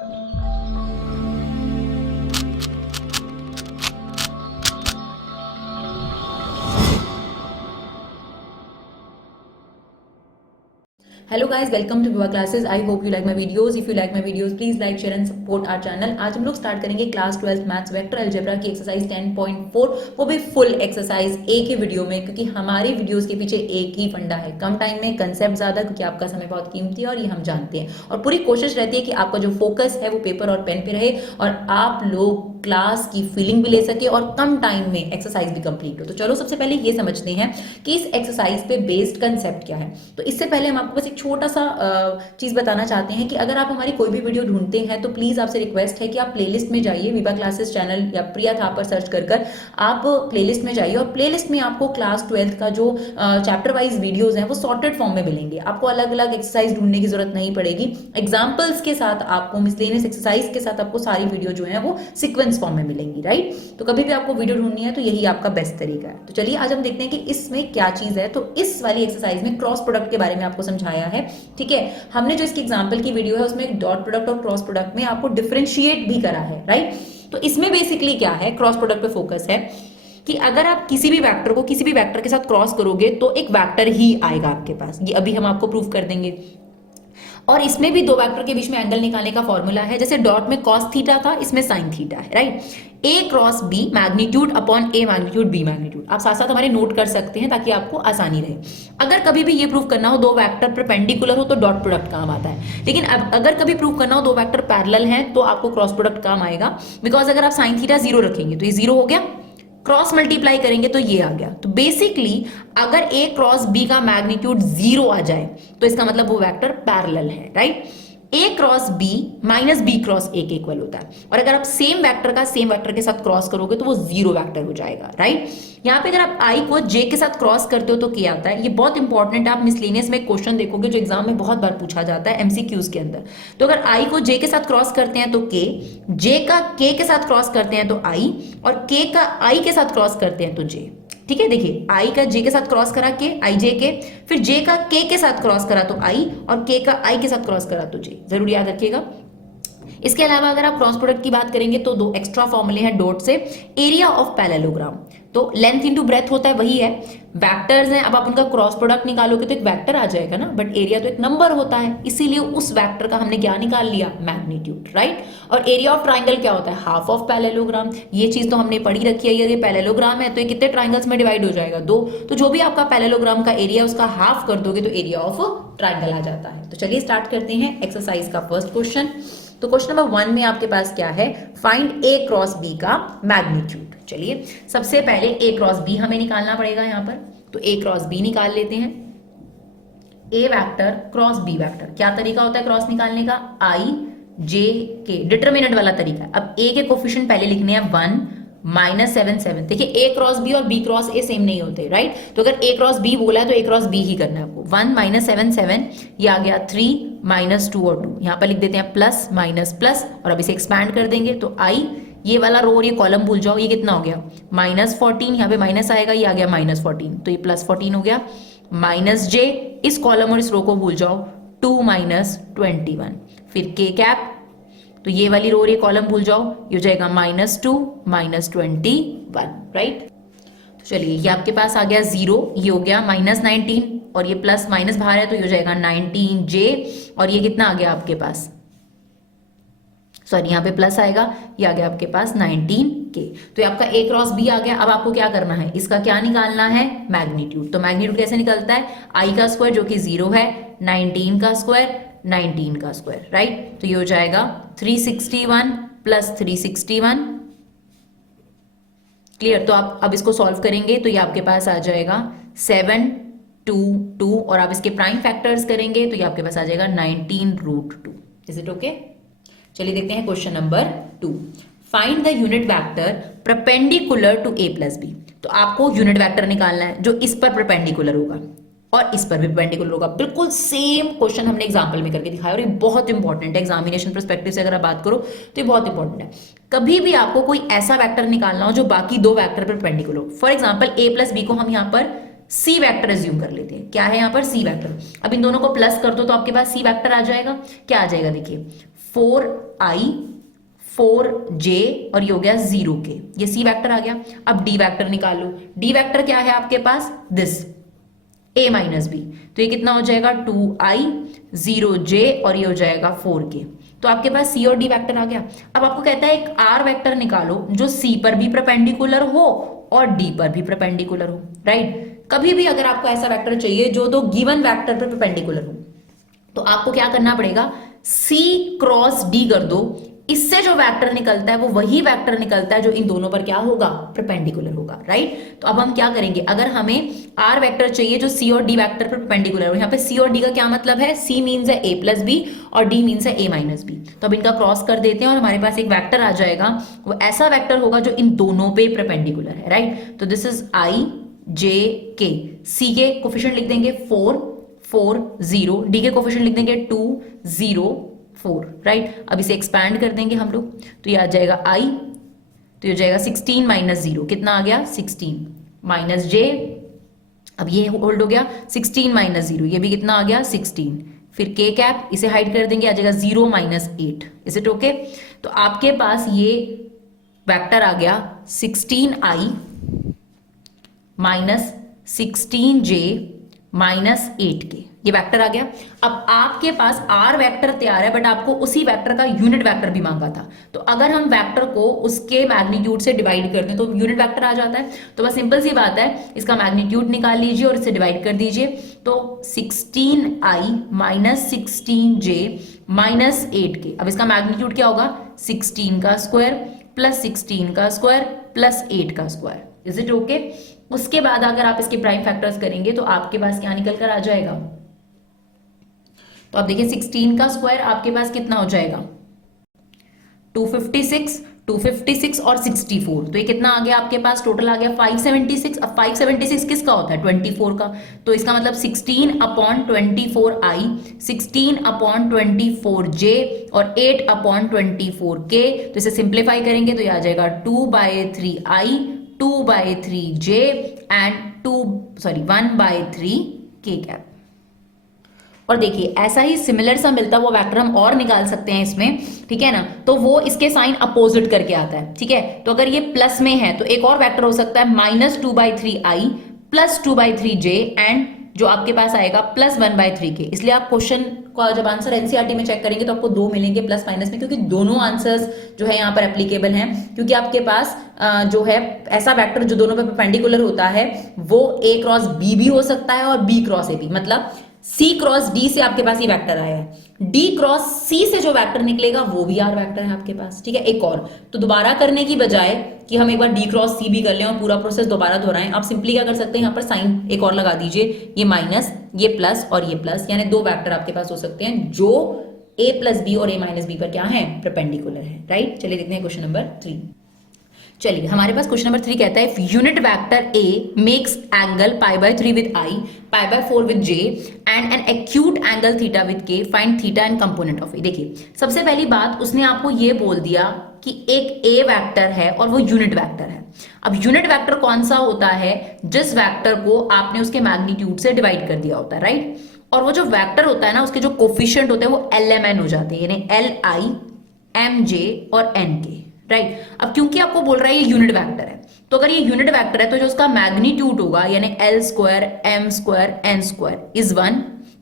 Hello guys, welcome to Viva Classes. I hope you like my videos. If you like my videos, please like, share and support our channel. आज हम लोग start करेंगे class 12 maths vector algebra की exercise 10.4, वो भी full exercise एक ही video में, क्योंकि हमारी वीडियोस के पीछे एक ही फंडा है, कम टाइम में कंसेप्ट ज्यादा, क्योंकि आपका समय बहुत कीमती है और ये हम जानते हैं। और पूरी कोशिश रहती है कि आपका जो फोकस है वो पेपर और पेन पे रहे और आप लोग क्लास की फीलिंग भी ले सके और कम टाइम में एक्सरसाइज भी कंप्लीट हो। तो चलो सबसे पहले ये समझते हैं कि इस एक्सरसाइज पे बेस्ड कंसेप्ट क्या है। तो इससे पहले हम आपको बस एक छोटा सा चीज बताना चाहते हैं कि अगर आप हमारी कोई भी वीडियो ढूंढते हैं तो प्लीज आपसे रिक्वेस्ट है कि आप प्लेलिस्ट में जाइए, विवा क्लासेस चैनल या प्रिया थापर सर्च कर आप प्लेलिस्ट में जाइए और प्लेलिस्ट में आपको क्लास 12 का जो चैप्टर वाइज वीडियोस हैं वो सॉर्टेड फॉर्म में मिलेंगे। आपको अलग अलग एक्सरसाइज ढूंढने की जरूरत नहीं पड़ेगी, एग्जाम्पल्स के साथ आपको, मिसलेनियस एक्सरसाइज के साथ आपको सारी वीडियो जो है वो सीक्वेंस फॉर्म में मिलेंगी, राइट। तो कभी भी आपको वीडियो ढूंढनी है तो यही आपका बेस्ट तरीका है। तो चलिए आज हम देखते हैं कि इसमें क्या चीज है। तो इस वाली एक्सरसाइज में क्रॉस प्रोडक्ट के बारे में आपको समझाया है, ठीक है। हमने जो इसकी एग्जांपल की वीडियो है उसमें डॉट प्रोडक्ट और क्रॉस प्रोडक्ट में आपको डिफरेंशिएट भी करा है, राइट। तो इसमें बेसिकली क्या है, क्रॉस प्रोडक्ट पे फोकस है कि अगर आप किसी भी वेक्टर को किसी भी वेक्टर के साथ क्रॉस करोगे तो एक वेक्टर ही आएगा आपके पास। ये अभी हम आपको प्रूव कर देंगे। और इसमें भी दो वेक्टर के बीच में एंगल निकालने का फॉर्मूला है, जैसे डॉट में कॉस थीटा था, इसमें साइन थीटा है, right. A cross B magnitude upon A magnitude B magnitude. आप साथ साथ हमारे नोट कर सकते हैं ताकि आपको आसानी रहे। अगर कभी भी ये प्रूव करना हो दो वेक्टर परपेंडिकुलर हो तो डॉट प्रोडक्ट काम आता है, लेकिन अब अगर कभी प्रूव करना हो दो वेक्टर पैरेलल हैं तो आपको क्रॉस प्रोडक्ट काम आएगा। बिकॉज अगर आप साइन थीटा 0 रखेंगे तो ये 0 हो गया, क्रॉस मल्टीप्लाई करेंगे तो ये आ गया। तो बेसिकली अगर ए क्रॉस बी का मैग्नीट्यूड 0 आ जाए तो इसका मतलब वो वेक्टर पैरेलल है, right. A cross B minus B cross A के इक्वल होता है। और अगर आप सेम वेक्टर का सेम वेक्टर के साथ क्रॉस करोगे तो वो 0 वेक्टर हो जाएगा, राइट। यहाँ पे अगर आप आई को जे के साथ क्रॉस करते हो तो क्या आता है, ये बहुत इंपॉर्टेंट है। आप मिसलेनियस में एक क्वेश्चन देखोगे जो एग्जाम में बहुत बार पूछा जाता है एमसीक्यूज के अंदर। तो अगर आई को जे के साथ क्रॉस करते हैं तो के, जे का के के साथ क्रॉस करते हैं तो आई, और के का आई के साथ क्रॉस करते हैं तो जे, ठीक है। देखिए आई का जे के साथ क्रॉस करा के, आई जे के, फिर जे का के साथ क्रॉस करा तो आई, और के का आई के साथ क्रॉस करा तो जे, जरूर याद रखिएगा। इसके अलावा अगर आप क्रॉस प्रोडक्ट की बात करेंगे तो दो एक्स्ट्रा फॉर्मूले हैं डॉट से। एरिया ऑफ पैरेललोग्राम, तो लेंथ इनटू ब्रेथ होता है, वही है। वेक्टर्स हैं, अब आप उनका क्रॉस प्रोडक्ट निकालोगे तो एक वेक्टर आ जाएगा ना, बट एरिया तो एक नंबर होता है, इसीलिए उस वेक्टर का हमने क्या निकाल लिया, मैग्नीट्यूड, राइट। और एरिया ऑफ ट्राइंगल क्या होता है, हाफ ऑफ पैरेललोग्राम। ये चीज तो हमने पढ़ी रखी है। ये पैरेललोग्राम है तो ये कितने ट्राइंगल्स में डिवाइड हो जाएगा, 2। तो जो भी आपका पैरेललोग्राम का एरिया उसका हाफ कर दोगे तो एरिया ऑफ ट्राइंगल आ जाता है। तो चलिए स्टार्ट करते हैं एक्सरसाइज का फर्स्ट क्वेश्चन। तो क्वेश्चन नंबर 1 में आपके पास क्या है, फाइंड ए क्रॉस बी का मैग्नीट्यूड। चलिए सबसे पहले ए क्रॉस बी हमें निकालना पड़ेगा यहाँ पर, तो ए क्रॉस बी निकाल लेते हैं। ए वेक्टर क्रॉस बी वेक्टर, क्या तरीका होता है क्रॉस निकालने का, आई जे के, डिटरमिनेंट वाला तरीका है। अब ए के कोफिशिएंट पहले लिखने हैं 1 माइनस 7 7। देखिए ए क्रॉस बी और बी क्रॉस ए सेम नहीं होते, राइट। तो अगर ए क्रॉस बी बोला है तो ए क्रॉस बी ही करना है आपको। 1 माइनस 7 7, ये आ गया 3 माइनस 2 और 2, यहाँ पर लिख देते हैं प्लस माइनस प्लस, और अब इसे एक्सपैंड कर देंगे तो आई, ये वाला रो और ये कॉलम भूल जाओ, ये कितना हो गया माइनस 14, यहाँ पे माइनस आएगा, ये आ गया माइनस 14, तो ये प्लस 14 हो गया। माइनस जे, इस कॉलम और इस रो को भूल जाओ, 2 माइनस 21, फिर के कैप, तो ये वाली रो और ये कॉलम भूल जाओ, ये हो जाएगा -2 माइनस 21, राइट। तो चलिए ये आपके पास आ गया 0, ये हो गया -19, और ये प्लस माइनस बाहर है तो ये हो जाएगा 19 जे, और ये कितना आ गया आपके पास, सॉरी यहाँ पे प्लस आएगा, ये आ गया आपके पास 19 के। तो ये आपका ए क्रॉस बी आ गया। अब आपको क्या करना है, इसका क्या निकालना है, मैग्नीट्यूड। तो मैग्नीट्यूड कैसे निकलता है, आई का स्क्वायर जो कि 0 है, 19 का स्क्वायर, 19 का स्क्वायर, राइट। तो ये हो जाएगा 361 प्लस 361, क्लियर। तो आप अब इसको सॉल्व करेंगे तो ये आपके पास आ जाएगा 7 2 2, और आप इसके प्राइम फैक्टर्स करेंगे तो ये आपके पास आ जाएगा 19√2। Is it okay. चलिए देखते हैं question number 2। Find the unit vector perpendicular to A plus B. तो आपको यूनिट वेक्टर निकालना है जो इस पर परपेंडिकुलर होगा और इस पर भी परपेंडिकुलर होगा। बिल्कुल सेम क्वेश्चन हमने एग्जांपल में करके दिखाया, और ये बहुत इंपॉर्टेंट है एग्जामिनेशन पर्सपेक्टिव से अगर आप बात करो तो ये बहुत इंपॉर्टेंट है। कभी भी आपको कोई ऐसा वेक्टर निकालना हो जो बाकी दो वेक्टर पर परपेंडिकुलर हो। For example A plus B को हम यहाँ पर सी वेक्टर एज्यूम कर लेते हैं। क्या है यहाँ पर सी वेक्टर। अब इन दोनों को प्लस कर दो तो आपके पास सी वेक्टर आ जाएगा। क्या आ जाएगा देखिए 4i 4j और ये हो गया 0k, ये सी वेक्टर आ गया। अब डी वेक्टर निकालो, डी वेक्टर क्या है आपके पास, दिस a माइनस बी, तो ये कितना हो जाएगा 2i 0j और ये हो जाएगा 4k। तो आपके पास सी और डी वेक्टर आ गया। अब आपको कहता है एक आर वेक्टर निकालो जो सी पर भी परपेंडिकुलर हो और डी पर भी परपेंडिकुलर हो, राइट। कभी भी अगर आपको ऐसा वेक्टर चाहिए जो दो गिवन वेक्टर पर परपेंडिकुलर हो, तो आपको क्या करना पड़ेगा, सी क्रॉस डी कर दो, इससे जो वेक्टर निकलता है वो वही वेक्टर निकलता है जो इन दोनों पर क्या होगा, परपेंडिकुलर होगा, राइट। तो अब हम क्या करेंगे, अगर हमें आर वेक्टर चाहिए जो सी और डी वेक्टर पर परपेंडिकुलर हो, यहाँ पे सी और डी का क्या मतलब है, सी मीन्स है ए प्लस बी और डी मीन्स है ए माइनस बी। तो अब इनका क्रॉस कर देते हैं और हमारे पास एक वेक्टर आ जाएगा, वो ऐसा वेक्टर होगा जो इन दोनों पे परपेंडिकुलर है, राइट। तो दिस इज आई जे के, सी के कोफिशिएंट लिख देंगे 4 4 0, डी के कोफिशिएंट लिख देंगे 2 0 4, राइट। अब इसे एक्सपैंड कर देंगे हम लोग, तो ये आ जाएगा i, तो ये हो जाएगा 16 माइनस 0, कितना आ गया 16 माइनस j, अब ये होल्ड हो गया 16 माइनस 0, ये भी कितना आ गया 16, फिर k कैप, इसे हाइड कर देंगे, आ जाएगा 0 माइनस 8, इज इट ओके। तो आपके पास ये वेक्टर आ गया 16i minus 16j minus 8k, ये वेक्टर आ गया। अब आपके पास आर वेक्टर तैयार है, बट आपको उसी वेक्टर का यूनिट वेक्टर भी मांगा था, तो अगर हम वेक्टर को उसके मैग्नीट्यूड से डिवाइड करते हैं तो यूनिट वेक्टर आ जाता है। तो बस सिंपल सी बात है, इसका मैग्नीट्यूड निकाल लीजिए और इसे डिवाइड कर दीजिए, तो 16i minus 16j minus 8k, अब इसका मैग्नीट्यूड क्या होगा, 16 का स्क्वायर प्लस 16 का स्क्वायर प्लस 8 का स्क्वायर, इज इट ओके। उसके बाद अगर आप इसके प्राइम फैक्टर्स करेंगे तो आपके पास क्या निकल कर आ जाएगा, तो आप देखिए 16 का स्क्वायर आपके पास कितना हो जाएगा 256 और 64, तो ये कितना आ गया आपके पास, टोटल आ गया 576। अब 576 किसका होता है, 24 का, तो इसका मतलब 16 अपॉन 24i, 16 अपॉन 24j और 8 अपॉन 24k, तो इसे सिंप्लीफाई करेंगे तो ये आ जाएगा 2/3i 2/3j and 1/3k cap. और देखिए ऐसा ही सिमिलर सा मिलता वो वेक्टर हम और निकाल सकते हैं इसमें, ठीक है ना, तो वो इसके साइन अपोजिट करके आता है, ठीक है। तो अगर ये प्लस में है तो एक और वेक्टर हो सकता है -2/3i प्लस 2/3j एंड जो आपके पास आएगा प्लस 1/3k। इसलिए आप क्वेश्चन का जब आंसर एनसीईआरटी में चेक करेंगे तो आपको दो मिलेंगे प्लस माइनस में, क्योंकि दोनों आंसर्स जो है यहाँ पर एप्लीकेबल हैं, क्योंकि आपके पास जो है ऐसा वेक्टर जो दोनों पे परपेंडिकुलर होता है वो a क्रॉस b भी हो सकता है और b क्रॉस a भी, मतलब c क्रॉस d से आपके पास ये वेक्टर आया है, d क्रॉस c से जो वेक्टर निकलेगा वो भी r वेक्टर है आपके पास, ठीक है। एक और, तो दोबारा करने की बजाय कि हम एक बार d क्रॉस c भी कर लें और पूरा प्रोसेस दोबारा दोहराएं, आप सिंपली क्या कर सकते हैं, यहाँ पर साइन एक और लगा दीजिए, ये माइनस ये प्लस और ये प्लस, यानी दो वेक्टर आपके पास हो सकते हैं जो a प्लस बी और a माइनस बी पर क्या है, परपेंडिकुलर है, राइट। चलिए देखते हैं क्वेश्चन नंबर 3। चलिए हमारे पास क्वेश्चन नंबर 3 कहता है if unit vector a makes angle π/3 with i, π/4 with j and an acute angle theta with k, find theta and component of A. देखिए सबसे पहली बात उसने आपको ये बोल दिया कि एक a वेक्टर है और वो यूनिट वेक्टर है। अब यूनिट वेक्टर कौन सा होता है, जिस वेक्टर को आपने उसके मैग्नीट्यूड से डिवाइड कर दिया होता है, राइट। और वो जो वेक्टर होता है ना उसके जो कोफिशिएंट होते हैं वो LMN हो जाते हैं, यानी LI MJ और NK, राइट। अब क्योंकि आपको बोल रहा है ये यूनिट वेक्टर है, तो अगर ये यूनिट वेक्टर है तो जो उसका मैग्नीट्यूड होगा यानी L² M² N² इज 1,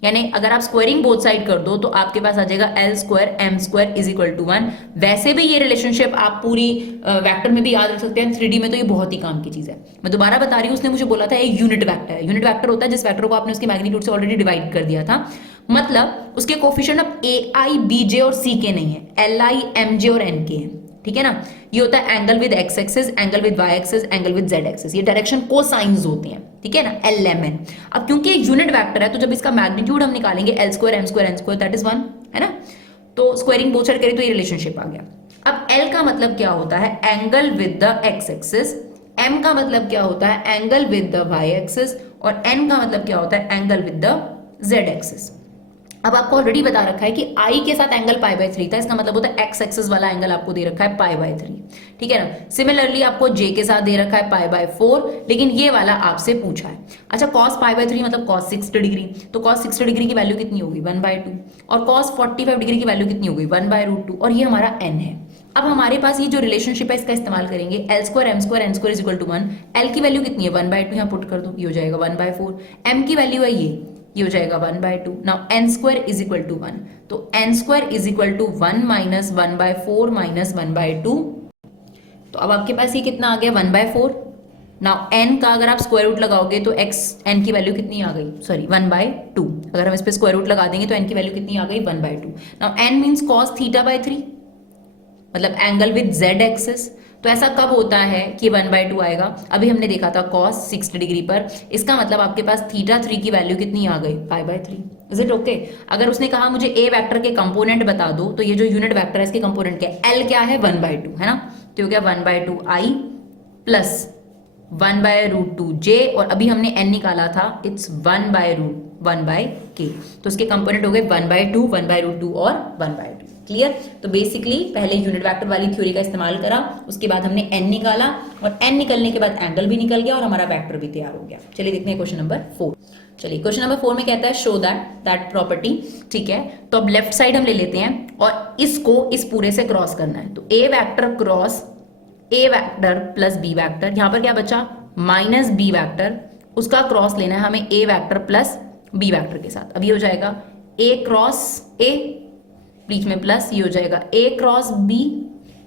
यानी अगर आप स्क्वायरिंग बोथ साइड कर दो तो आपके पास आ जाएगा L² M² is equal to 1। वैसे भी ये रिलेशनशिप आप पूरी वेक्टर में भी याद रख सकते हैं, 3D में तो ये बहुत ही काम की चीज है। मैं दोबारा बता रही हूँ, उसने मुझे बोला था ये यूनिट वेक्टर है। यूनिट वेक्टर होता है जिस वेक्टर को आपने उसके मैग्नीट्यूड से ऑलरेडी डिवाइड कर दिया था, मतलब उसके कोफिशिएंट अब AI BJ और CK नहीं है, LI MJ और NK है, ठीक है ना। ये होता है angle with x axis, angle with y axis, angle with z axis, ये डायरेक्शन कोसाइंस होते हैं, ठीक है ना, LMN। अब क्योंकि ये यूनिट वेक्टर है तो जब इसका मैग्नीट्यूड हम निकालेंगे L² M² N² that is 1, है ना। तो स्क्वायरिंग बोथ साइड करें तो ये रिलेशनशिप आ गया। अब L का मतलब क्या होता है, angle with the x axis, M का मतलब क्या होता है, angle with the y axis, और N का मतलब क्या होता है, angle with the z axis. अब आपको ऑलरेडी बता रखा है कि आई के साथ एंगल पाई बाय 3 था, इसका मतलब होता है एक्स एक्सिस वाला एंगल आपको दे रखा है पाई बाय 3, ठीक है ना। सिमिलरली आपको जे के साथ दे रखा है पाई बाय 4, लेकिन ये वाला आपसे पूछा है। अच्छा, cos पाई बाय 3 मतलब cos 60 डिग्री, तो cos 60 डिग्री की वैल्यू कितनी होगी 1/2, और cos 45 डिग्री की वैल्यू कितनी होगी 1/√2, और ये हमारा n है। अब हमारे पास ये जो रिलेशनशिप है इसका इस्तेमाल करेंगे, L² M² N² is equal to 1। L की वैल्यू कितनी है 1/2, यहाँ पुट कर दो, ये हो जाएगा 1/4। M की वैल्यू है ये हो जाएगा 1/2। Now n² is equal to 1, तो n² is equal to 1 minus 1/4 minus 1/2। तो अब आपके पास ये कितना आ गया 1/4। नाउ n का अगर आप स्क्वायर रूट लगाओगे तो n की वैल्यू कितनी आ गई, सॉरी 1/2। अगर हम इस पे स्क्वायर रूट लगा देंगे तो n की वैल्यू कितनी आ गई 1/2। नाउ n मींस cos θ/3, मतलब एंगल विद z एक्सिस। तो ऐसा कब होता है कि 1/2 आएगा, अभी हमने देखा था cos 60 डिग्री पर, इसका मतलब आपके पास θ3 की वैल्यू कितनी आ गई π/3। Is it okay? अगर उसने कहा मुझे a वेक्टर के कंपोनेंट बता दो, तो ये जो यूनिट वेक्टर है इसके कंपोनेंट क्या है, l क्या है 1/2 है ना, तो हो गया 1/2 i प्लस 1/√2 j, और अभी हमने n निकाला था, इट्स 1/k, तो उसके कंपोनेंट हो गए 1/2 1/√2 और 1/2। क्लियर? तो बेसिकली पहले यूनिट वेक्टर वाली थ्योरी का इस्तेमाल करा, उसके बाद हमने n निकाला, और n निकलने के बाद एंगल भी निकल गया और हमारा वेक्टर भी तैयार हो गया। चलिए देखते हैं क्वेश्चन नंबर 4। चलिए क्वेश्चन नंबर 4 में कहता है शो दैट प्रॉपर्टी, ठीक है। तो अब लेफ्ट साइड हम ले लेते हैं और इसको इस पूरे से क्रॉस करना है, तो a vector cross a vector plus b vector, यहां पर क्या बचा माइनस b वेक्टर, उसका क्रॉस लेना है हमें a vector plus b vector के साथ। अब ये हो जाएगा a क्रॉस a, बीच में प्लस, ये हो जाएगा a क्रॉस b,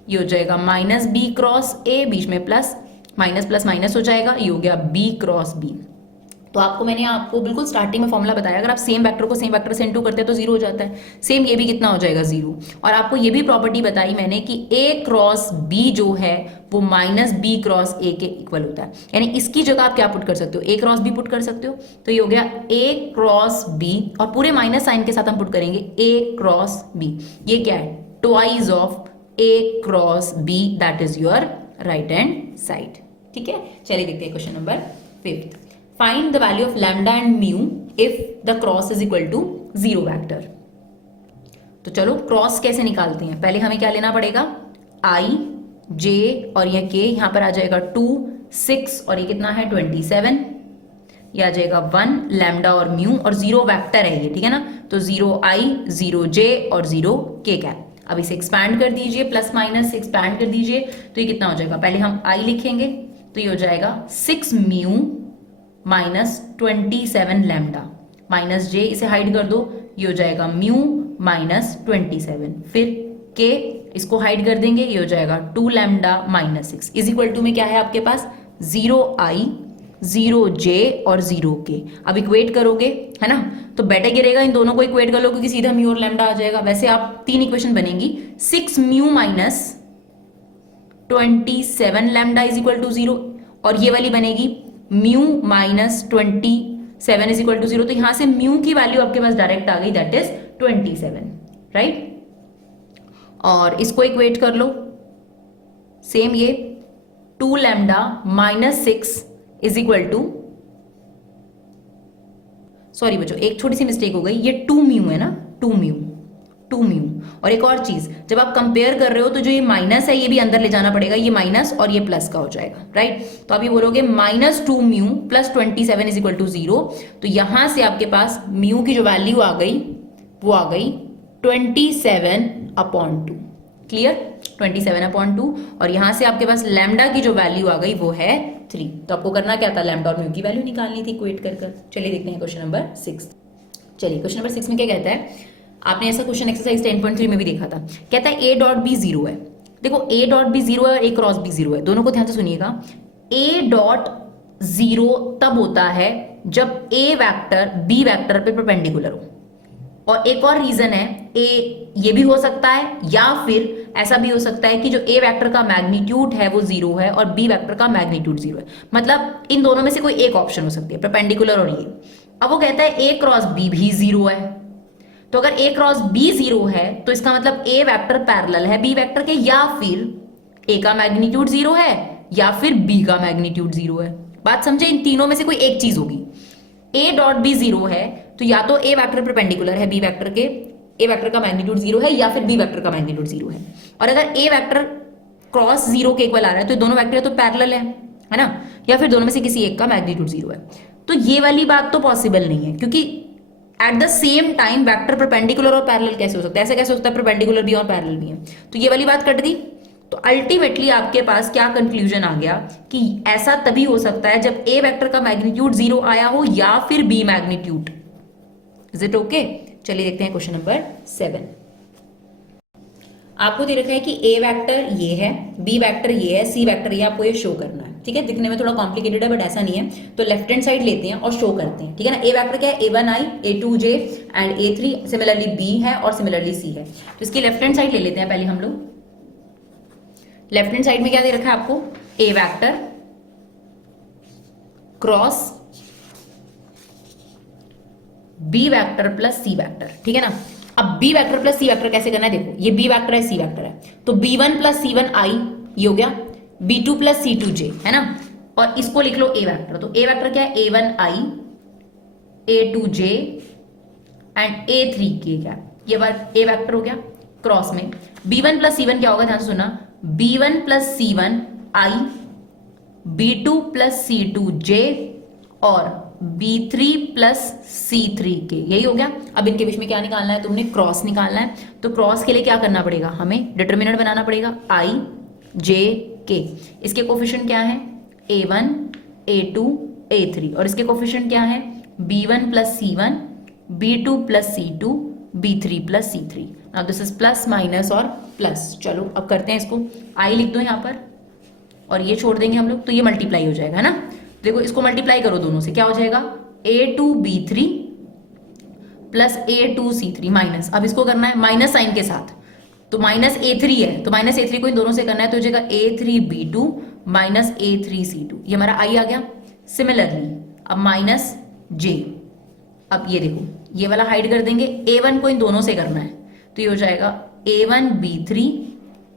ये हो जाएगा माइनस b क्रॉस a, बीच में प्लस, माइनस प्लस माइनस हो जाएगा, ये हो गया b क्रॉस b। तो आपको मैंने आपको बिल्कुल स्टार्टिंग में फॉर्मूला बताया, अगर आप सेम वेक्टर को सेम वेक्टर से इनटू करते हैं तो 0 हो जाता है, सेम ये भी कितना हो जाएगा 0। और आपको ये भी प्रॉपर्टी बताई मैंने कि a क्रॉस b जो है वो माइनस b क्रॉस a के इक्वल होता है, यानी इसकी जगह आप क्या पुट कर सकते हो, a क्रॉस b पुट कर सकते हो। तो ये हो गया a क्रॉस b, और पूरे माइनस साइन के साथ हम पुट करेंगे a क्रॉस b, ये क्या है twice of a cross b, that is your right hand side, ठीक है। चलिए देखते हैं question number 5। Find the value of lambda and mu if the cross is equal to 0 vector। तो चलो क्रॉस कैसे निकालते हैं, पहले हमें क्या लेना पड़ेगा i, j और ये k, यहां पर आ जाएगा 2, 6 और ये कितना है 27, ये आ जाएगा 1 लैम्डा और म्यू, और 0 वेक्टर है ये, ठीक है ना, तो 0i 0j और 0k कैप। अब इसे एक्सपैंड कर दीजिए, प्लस माइनस से एक्सपैंड कर दीजिए, तो ये कितना हो जाएगा, पहले हम i लिखेंगे, तो ये हो जाएगा 6 mu minus 27 lambda, minus j इसे हाइड कर दो, ये हो जाएगा म्यू माइनस 27, फिर k इसको हाइड कर देंगे, ये हो जाएगा 2 lambda minus 6 is equal to में क्या है आपके पास 0i 0j और 0k। अब इक्वेट करोगे है ना, तो बेटा गिरेगा, इन दोनों को इक्वेट कर लो क्योंकि सीधा म्यू और लैम्डा आ जाएगा। वैसे आप 3 इक्वेशन बनेंगी, 6 mu minus 27 lambda is equal to 0, और ये वाली बनेगी mu minus 27 is equal to 0। तो यहां से म्यू की वैल्यू आपके पास डायरेक्ट आ गई, दैट इज 27, राइट। और इसको इक्वेट कर लो, सेम ये 2 lambda minus 6 is equal to, sorry बच्चों एक छोटी सी मिस्टेक हो गई, ये 2 म्यू है ना, 2 म्यू। और एक और चीज, जब आप कंपेयर कर रहे हो तो जो ये माइनस है ये भी अंदर ले जाना पड़ेगा, ये माइनस और ये प्लस का हो जाएगा, राइट। तो आप ये बोलोगे minus 2 mu plus 27 is equal to 0, तो यहां से आपके पास म्यू की जो वैल्यू आ गई वो आ गई 27/2, क्लियर 27/2, और यहां से आपके पास लैम्डा की जो वैल्यू आ गई वो है 3। तो आपको करना क्या था, लैम्डा और म्यू की वैल्यू निकालनी थी इक्वेट कर। चलिए देखते हैं क्वेश्चन नंबर 6। चलिए क्वेश्चन नंबर 6 में क्या कहता है, आपने ऐसा क्वेश्चन एक्सरसाइज 10.3 में भी देखा था, कहता है a डॉट b 0 है। देखो a डॉट b 0 है और a क्रॉस b 0 है, दोनों को ध्यान से सुनिएगा। a डॉट 0 तब होता है जब a वेक्टर b वेक्टर पे परपेंडिकुलर हो, और एक और रीजन है, a ये भी हो सकता है या फिर ऐसा भी हो सकता है कि जो a वेक्टर का मैग्नीट्यूड है वो 0 है और b वेक्टर का मैग्नीट्यूड 0 है, मतलब इन दोनों में से कोई एक ऑप्शन हो सकती है, परपेंडिकुलर और ये। अब वो कहता है a क्रॉस b भी 0 है, तो अगर a क्रॉस b 0 है तो इसका मतलब a वेक्टर पैरेलल है b वेक्टर के, या फिर a का मैग्नीट्यूड 0 है या फिर b का मैग्नीट्यूड 0 है। बात समझे, इन तीनों में से कोई एक चीज होगी। a डॉट b 0 है तो या तो ए वेक्टर परपेंडिकुलर है बी वेक्टर के, ए वेक्टर का मैग्नीट्यूड 0 है, या फिर बी वेक्टर का मैग्नीट्यूड 0 है। और अगर ए वेक्टर क्रॉस 0 के इक्वल आ रहा है तो दोनों वेक्टर तो पैरेलल है ना, या फिर दोनों में से किसी एक का मैग्नीट्यूड 0 है। तो ये वाली बात तो पॉसिबल नहीं है, क्योंकि at the same time vector perpendicular और पैरेलल कैसे हो सकता है, ऐसे कैसे हो सकता है परपेंडिकुलर भी और पैरेलल भी है। तो ये वाली बात कट दी। तो अल्टीमेटली आपके पास क्या कंक्लूजन आ गया कि ऐसा तभी हो सकता है जब ए वेक्टर का मैग्नीट्यूड 0 आया हो या फिर B magnitude. Is it okay? चलिए देखते हैं क्वेश्चन नंबर 7। आपको दे रखा है कि ए वेक्टर ये है, बी वेक्टर ये है, सी वेक्टर ये, आपको ये शो करना है। ठीक है, दिखने में थोड़ा कॉम्प्लिकेटेड है बट ऐसा नहीं है। तो लेफ्ट हैंड साइड लेते हैं और शो करते हैं। ठीक है ना, ए वेक्टर क्या है, a1i, a2j and a3, similarly b है और सिमिलरली c है। तो इसकी लेफ्ट हैंड साइड ले लेते हैं पहले हम लोग। लेफ्ट हैंड साइड में क्या दे रखा है आपको, A vector cross B vector plus C vector. ठीक है ना, अब B vector plus C vector कैसे करना है, देखो ये बी वेक्टर है सी वेक्टर है, तो b1 प्लस c1i ये हो गया, b2 प्लस c2j है ना, और इसको लिख लो ए वेक्टर। तो ए वेक्टर क्या है, a1i, a2j एंड a3k, क्या ये बात ए वेक्टर हो गया क्रॉस में। b1 प्लस c1 क्या होगा, ध्यान से सुना, b1 plus c1i, b2 plus c2j और b3 प्लस c3k, यही हो गया। अब इनके बीच में क्या निकालना है, तुमने क्रॉस निकालना है। तो क्रॉस के लिए क्या करना पड़ेगा, हमें डिटर्मिनेंट बनाना पड़ेगा i j k। इसके कोफिशिएंट क्या है, a1 a2 a3, और इसके कोफिशिएंट क्या है, b1 plus c1, b2 plus c2, b3 plus c3। Now this is plus minus और प्लस। चलो अब करते हैं इसको, i लिख दो यहाँ पर और ये छोड़ देंगे हम लोग, तो ये मल्टीप्लाई हो जाएगा है ना। देखो इसको मल्टीप्लाई करो दोनों से, क्या हो जाएगा, a2b3 प्लस a2c3 माइनस, अब इसको करना है माइनस साइन के साथ, तो माइनस a3 है, तो माइनस a3 को इन दोनों से करना है, तो हो जाएगा a3b2 माइनस a3c2, ये हमारा i आ गया। सिमिलरली अब माइनस j, अब ये देखो ये वाला हाइड कर देंगे, a1 को इन दोनों से करना है, तो ये हो जाएगा a1b3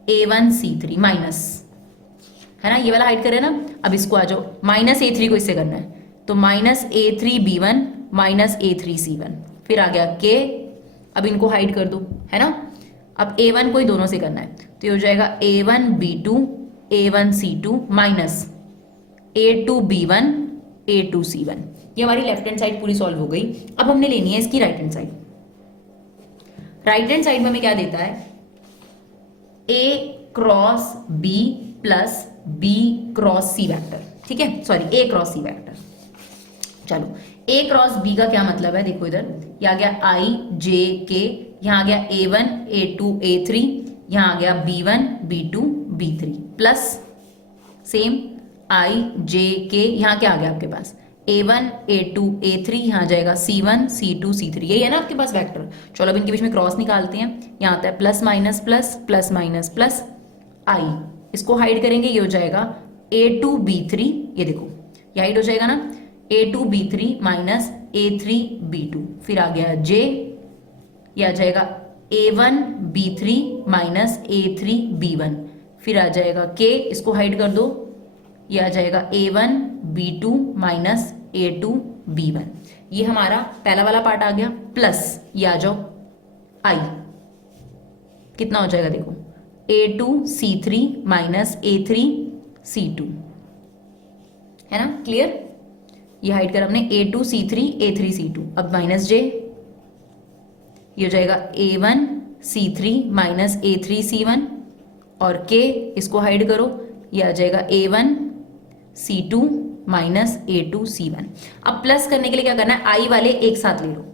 a1c3 माइनस, है ना, ये वाला हाइड करे ना। अब इसको आ जाओ, माइनस a3 को इससे करना है, तो माइनस a3b1 माइनस a3c1, फिर आ गया k, अब इनको हाइड कर दो है ना। अब a1 को ही दोनों से करना है, तो ये हो जाएगा a1b2 a1c2 minus a2b1 a2c1। ये हमारी लेफ्ट हैंड साइड पूरी सॉल्व हो गई। अब हमने लेनी है इसकी right hand side. Right hand side में हमें क्या देता है, a cross b plus b cross c vector. ठीक है, sorry a cross c vector. चलो a क्रॉस b का क्या मतलब है, देखो इधर ये आ गया i j k, यहाँ आ गया a1 a2 a3, यहाँ आ गया b1 b2 b3 plus same i j k, यहाँ क्या आ गया आपके पास a1 a2 a3, यहाँ आ जाएगा c1 c2 c3, यही है ना आपके पास वेक्टर। चलो अब इनके बीच में क्रॉस निकालते हैं, यहाँ आता है plus minus plus plus minus plus i, इसको हाइड करेंगे, ये हो जाएगा a2b3, ये देखो ये हाइड हो जाएगा ना, a2b3 माइनस a3b2, फिर आ गया j, ये आ जाएगा a1b3 माइनस a3b1, फिर आ जाएगा k, इसको हाइड कर दो, ये आ जाएगा a1b2 माइनस a2b1। ये हमारा पहला वाला पार्ट आ गया, प्लस ये आ जाओ i, कितना हो जाएगा देखो a2c3 माइनस a3c2, है ना, क्लियर। ये हाइड कर हमने a2c3 a3c2, अब माइनस j, ये हो जाएगा a1c3 माइनस a3c1 और k, इसको हाइड करो, ये आ जाएगा a1c2 माइनस a2c1। अब प्लस करने के लिए क्या करना है, i वाले एक साथ ले लो,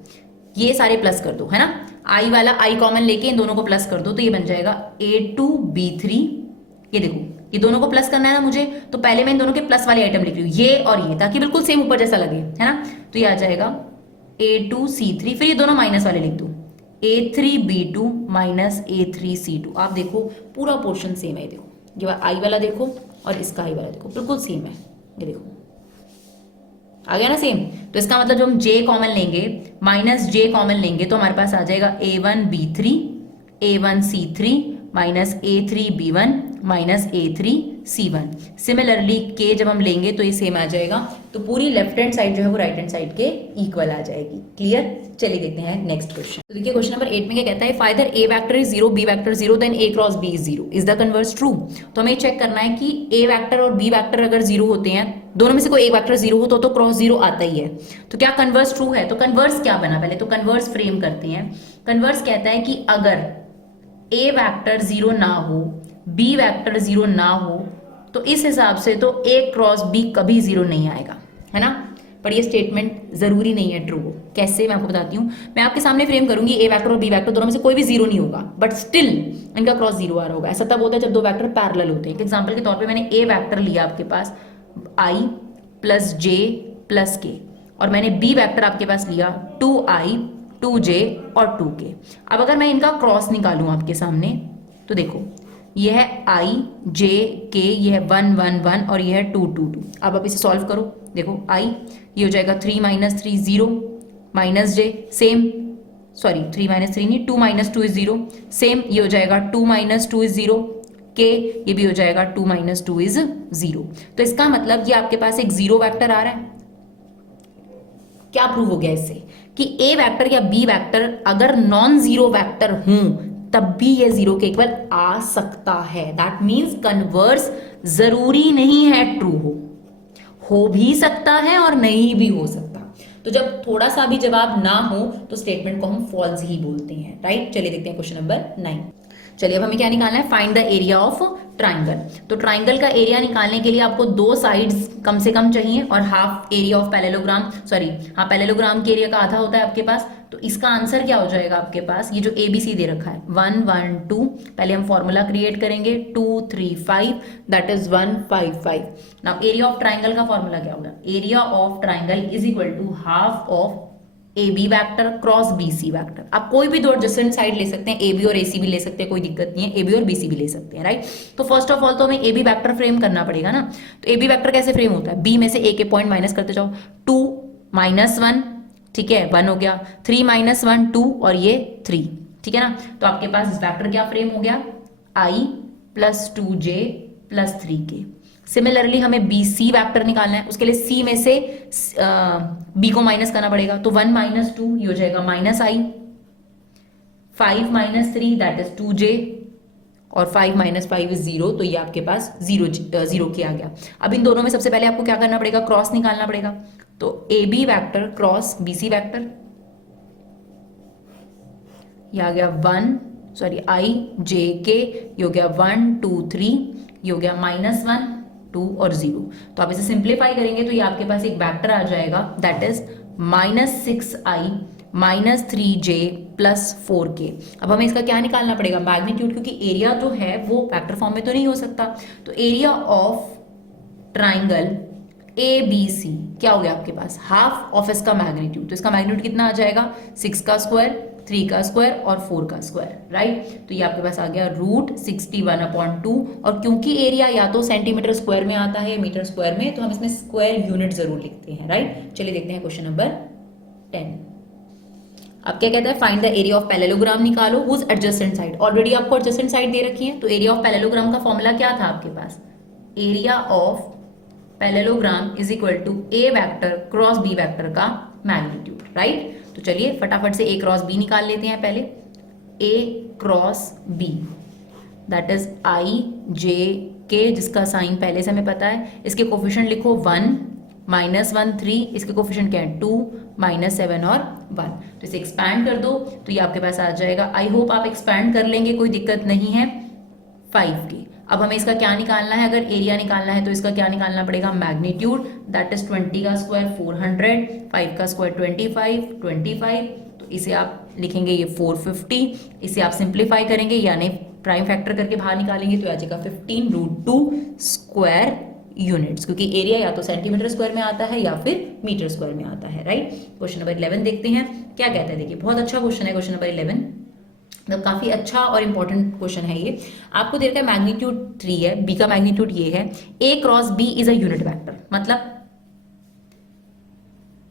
ये सारे प्लस कर दो है ना, i वाला i कॉमन लेके इन दोनों को प्लस कर दो, तो ये बन जाएगा a2b3, ये देखो ये दोनों को प्लस करना है ना मुझे, तो पहले मैं इन दोनों के प्लस वाले आइटम लिख रही हूँ, ये और ये, ताकि बिल्कुल सेम ऊपर जैसा लगे है ना। तो ये आ जाएगा a2c3, फिर ये दोनों माइनस वाले लिख दो, a3b2 माइनस a3c2। आप देखो पूरा पोर्शन सेम है, देखो ये i वाला देखो और इसका i वाला देखो, बिल्कुल सेम है, ये देखो आ गया ना सेम। तो इसका मतलब जो हम j कॉमन लेंगे, माइनस j कॉमन लेंगे, तो हमारे पास आ जाएगा a1b3 a1c3 minus A3B1 minus A3C1। Similarly K जब हम लेंगे तो ये सेम आ जाएगा, तो पूरी लेफ्ट हैंड साइड जो है वो राइट हैंड साइड के इक्वल आ जाएगी। क्लियर? चलिए देखते हैं नेक्स्ट क्वेश्चन। तो देखिए क्वेश्चन नंबर 8 में क्या कहता है, whether A vector is 0 B vector 0 then A cross B is 0, is the converse true. तो हमें चेक करना है कि A वेक्टर और B वेक्टर अगर 0 होते हैं, दोनों में से कोई एक वेक्टर 0 हो तो क्रॉस 0 आता ही है, तो क्या कन्वर्स ट्रू है? तो कन्वर्स क्या बना, पहले तो कन्वर्स फ्रेम करते हैं। कन्वर्स कहता है कि अगर A वेक्टर 0 ना हो, B वेक्टर 0 ना हो, तो इस हिसाब से तो A क्रॉस B कभी 0 नहीं आएगा, है ना। पर ये स्टेटमेंट जरूरी नहीं है ट्रू हो। कैसे, मैं आपको बताती हूँ। मैं आपके सामने फ्रेम करूंगी A वेक्टर और B वेक्टर दोनों में से कोई भी 0 नहीं होगा, बट स्टिल इनका क्रॉस 0 आ रहा होगा। ऐसा तब होता है जब दो वेक्टर पैरेलल होते हैं। एग्जांपल के तौर पे मैंने A वेक्टर लिया आपके पास I plus J plus K, और मैंने B वेक्टर आपके पास लिया 2I 2J और 2K। अब अगर मैं इनका क्रॉस निकालूं आपके सामने, तो देखो ये है I J K, ये है 1 1 1 और ये है 2 2 2। अब आप इसे सॉल्व करो, देखो I ये हो जाएगा 3 minus 3 0 minus J same, sorry 3 minus 3 नहीं, 2 माइनस 2 इज 0 सेम, ये हो जाएगा 2 माइनस 2 इज 0, K ये भी हो जाएगा 2 माइनस 2 इज 0। तो इसका मतलब ये आपके पास एक 0 वेक्टर आ रहा है। क्या प्रूव हो गया इससे कि A वेक्टर या B वेक्टर अगर नॉन जीरो वेक्टर हूं तब भी ये 0 के इक्वल आ सकता है। दैट मीन्स कन्वर्स जरूरी नहीं है ट्रू हो भी सकता है और नहीं भी हो सकता। तो जब थोड़ा सा भी जवाब ना हो तो स्टेटमेंट को हम फॉल्स ही बोलते हैं, राइट। चलिए देखते हैं क्वेश्चन नंबर 9। चलिए अब हमें क्या निकालना है, find the area of triangle. तो ट्राइंगल का एरिया निकालने के लिए आपको दो साइड्स कम से कम चाहिए और half area of parallelogram, sorry हाँ पैरेललोग्राम के एरिया का आधा होता है आपके पास। तो इसका आंसर क्या हो जाएगा आपके पास, ये जो ABC दे रखा है 1 1 2, पहले हम फॉर्मूला क्रिएट करेंगे 2 3 5, that is 1 5 5। Now area of triangle का फॉर्मूला क्या होगा, area of triangle is equal to half of AB vector cross BC vector. आप कोई भी दो एडजेसेंट साइड ले सकते हैं, AB और AC भी ले सकते हैं, कोई दिक्कत नहीं है, AB और BC भी ले सकते हैं, राइट। तो फर्स्ट ऑफ ऑल तो हमें AB वेक्टर फ्रेम करना पड़ेगा ना। तो AB वेक्टर कैसे फ्रेम होता है, B में से A के पॉइंट माइनस करते जाओ, 2 माइनस 1, ठीक है 1 हो गया, 3 माइनस 1 2 और ये 3, ठीक है ना। तो आपके पास वेक्टर क्या फ्रेम हो गया, I plus 2J plus 3K। Similarly हमें BC वेक्टर निकालना है, उसके लिए C में से B को माइनस करना पड़ेगा, तो 1 माइनस 2 ये हो जाएगा minus I, 5 minus 3 that is 2J और 5 माइनस 5 इज 0, तो ये आपके पास 0 किया गया। अब इन दोनों में सबसे पहले आपको क्या करना पड़ेगा, क्रॉस निकालना पड़ेगा। तो AB vector cross BC vector, ये आ गया 1 सॉरी I J K, ये हो गया 1 2 3, ये हो गया माइनस 1 2 और 0। तो आप इसे सिंप्लीफाई करेंगे तो ये आपके पास एक वेक्टर आ जाएगा that is minus 6I minus 3J plus 4K। अब हमें इसका क्या निकालना पड़ेगा, मैग्नीट्यूड, क्योंकि एरिया जो है वो वेक्टर फॉर्म में तो नहीं हो सकता। तो एरिया ऑफ ट्राइंगल ABC क्या हो गया आपके पास, हाफ ऑफ इसका मैग्नीट्यूड। तो इसका मैग्नीट्यूड कितना आ जाएगा, 6 का स्क्वायर 3 का स्क्वायर और 4 का स्क्वायर, राइट। तो ये आपके पास आ गया रूट 61/2। और क्योंकि एरिया या तो सेंटीमीटर स्क्वायर में आता है या मीटर स्क्वायर में, तो हम इसमें स्क्वायर यूनिट जरूर लिखते हैं, राइट। चलिए देखते हैं क्वेश्चन नंबर 10। अब क्या कहता है, find the area of parallelogram निकालो हुज एडजेसेंट साइड। ऑलरेडी आपको एडजेसेंट साइड दे रखी है, तो एरिया ऑफ पैरेललोग्राम का फॉर्मूला क्या था आपके पास, area of parallelogram is equal to A vector cross B vector का मैग्नीट्यूड, राइट। तो चलिए फटाफट से A क्रॉस B निकाल लेते हैं पहले। A cross B that is I J K, जिसका साइन पहले से हमें पता है। इसके कोफिशिएंट लिखो 1 माइनस 1 3, इसके कोफिशिएंट क्या है 2 माइनस 7 और 1। तो इसे एक्सपैंड कर दो तो ये आपके पास आ जाएगा, आई होप आप एक्सपैंड कर लेंगे, कोई दिक्कत नहीं है, 5K। अब हमें इसका क्या निकालना है, अगर एरिया निकालना है तो इसका क्या निकालना पड़ेगा, मैग्नीट्यूड, दैट इज 20 का स्क्वायर 400, 5 का स्क्वायर 25, तो इसे आप लिखेंगे ये 450। इसे आप सिंप्लीफाई करेंगे यानी प्राइम फैक्टर करके बाहर निकालेंगे तो आ जाएगा 15√2 स्क्वायर यूनिट्स, क्योंकि एरिया या तो सेंटीमीटर स्क्वायर में आता है या फिर मीटर स्क्वायर में आता है, राइट। क्वेश्चन नंबर 11 देखते हैं क्या कहता है। देखिए बहुत अच्छा क्वेश्चन है क्वेश्चन नंबर 11, मतलब काफी अच्छा और इंपॉर्टेंट क्वेश्चन है ये। आपको दे रखा है मैग्नीट्यूड 3 है, B का मैग्नीट्यूड ये है, A cross B is a unit vector, मतलब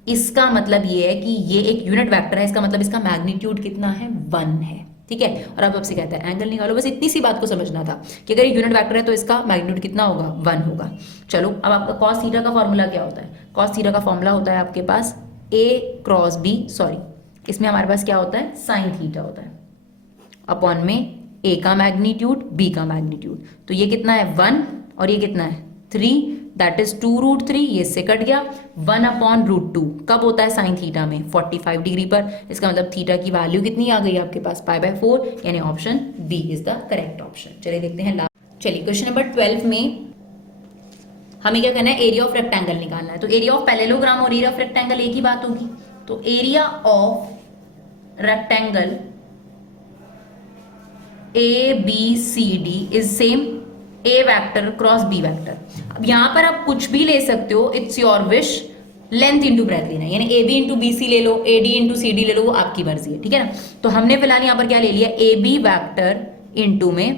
इसका मतलब ये है कि ये एक यूनिट वेक्टर है, इसका मतलब इसका मैग्नीट्यूड कितना है 1 है, ठीक है। और अब आपसे कहता है एंगल निकालो, बस इतनी सी बात को समझना था कि अगर ये यूनिट वेक्टर है तो इसका मैग्नीट्यूड कितना होगा, 1 होगा। चलो अब आपका कॉस थीटा का फॉर्मूला क्या होता है, कॉस थीटा का फॉर्मूला होता है आपके पास a क्रॉस b, सॉरी इसमें हमारे पास क्या होता है, साइन थीटा होता है अपॉन में a का मैग्नीट्यूड b का मैग्नीट्यूड। तो ये कितना है 1 और ये कितना है 3, दैट इज 2√3, ये इससे कट गया 1/√2। कब होता है साइन थीटा में, 45 डिग्री पर। इसका मतलब थीटा की वैल्यू कितनी आ गई आपके पास, π/4, यानी option B is the correct option. चलिए देखते हैं लास्ट। चलिए क्वेश्चन नंबर 12 में हमें क्या करना है, एरिया ऑफ रेक्टेंगल निकालना है। तो एरिया ऑफ पैरेललोग्राम और एरिया ऑफ रेक्टेंगल एक ही बात होगी। तो area of rectangle ABCD is same A vector cross B vector. अब यहां पर आप कुछ भी ले सकते हो, it's your wish, length into breadth लेना है, यानी AB इंटू BC ले लो, AD इंटू CD ले लो, वो आपकी मर्जी है, ठीक है ना। तो हमने फिलहाल यहां पर क्या ले लिया, AB वेक्टर इंटू में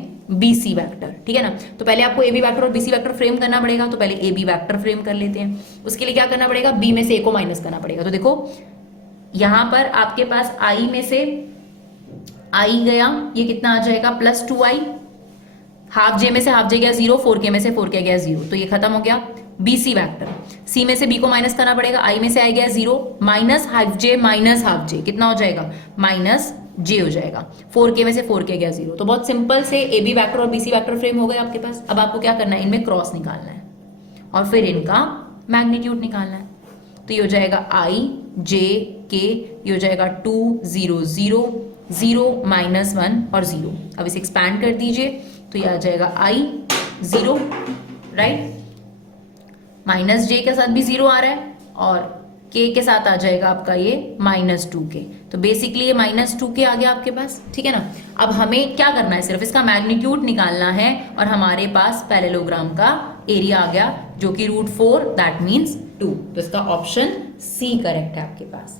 BC वेक्टर, ठीक है ना। तो पहले आपको AB वेक्टर और BC वेक्टर फ्रेम करना पड़ेगा, तो पहले AB वेक्टर फ्रेम कर लेते हैं। उसके लिए क्या करना पड़ेगा, B में से A को माइनस करना पड़ेगा। तो देखो यहां पर आपके पास I में से I गया, ये कितना आ जाएगा +2I, हाफ जे में से हाफ जे गया 0, 4k में से 4k गया 0, तो ये खत्म हो गया। BC वेक्टर, C में से B को माइनस करना पड़ेगा, I में से I गया 0, माइनस हाफ जे कितना हो जाएगा, -j हो जाएगा, 4k में से 4k गया 0। तो बहुत सिंपल से AB वेक्टर और BC वेक्टर फ्रेम हो गए आपके पास। अब आपको क्या करना है, इनमें क्रॉस निकालना है और फिर इनका मैग्नीट्यूड निकालना है। तो ये हो जाएगा I J K, ये हो जाएगा 2 0 0 0 -1 और 0। अब इसे एक्सपैंड कर दीजिए, तो ये आ जाएगा I 0, राइट, -j के साथ भी 0 आ रहा है और k के साथ आ जाएगा आपका ये -2k। तो बेसिकली ये -2k आ गया आपके पास, ठीक है ना। अब हमें क्या करना है, सिर्फ इसका मैग्नीट्यूड निकालना है और हमारे पास पैरेललोग्राम का एरिया आ गया जो कि √4, दैट मीन्स 2। तो इसका ऑप्शन सी करेक्ट है आपके पास।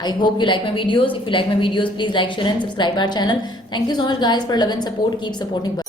I hope you like my videos. If you like my videos, please like, share and subscribe our channel. Thank you so much guys for love and support. Keep supporting.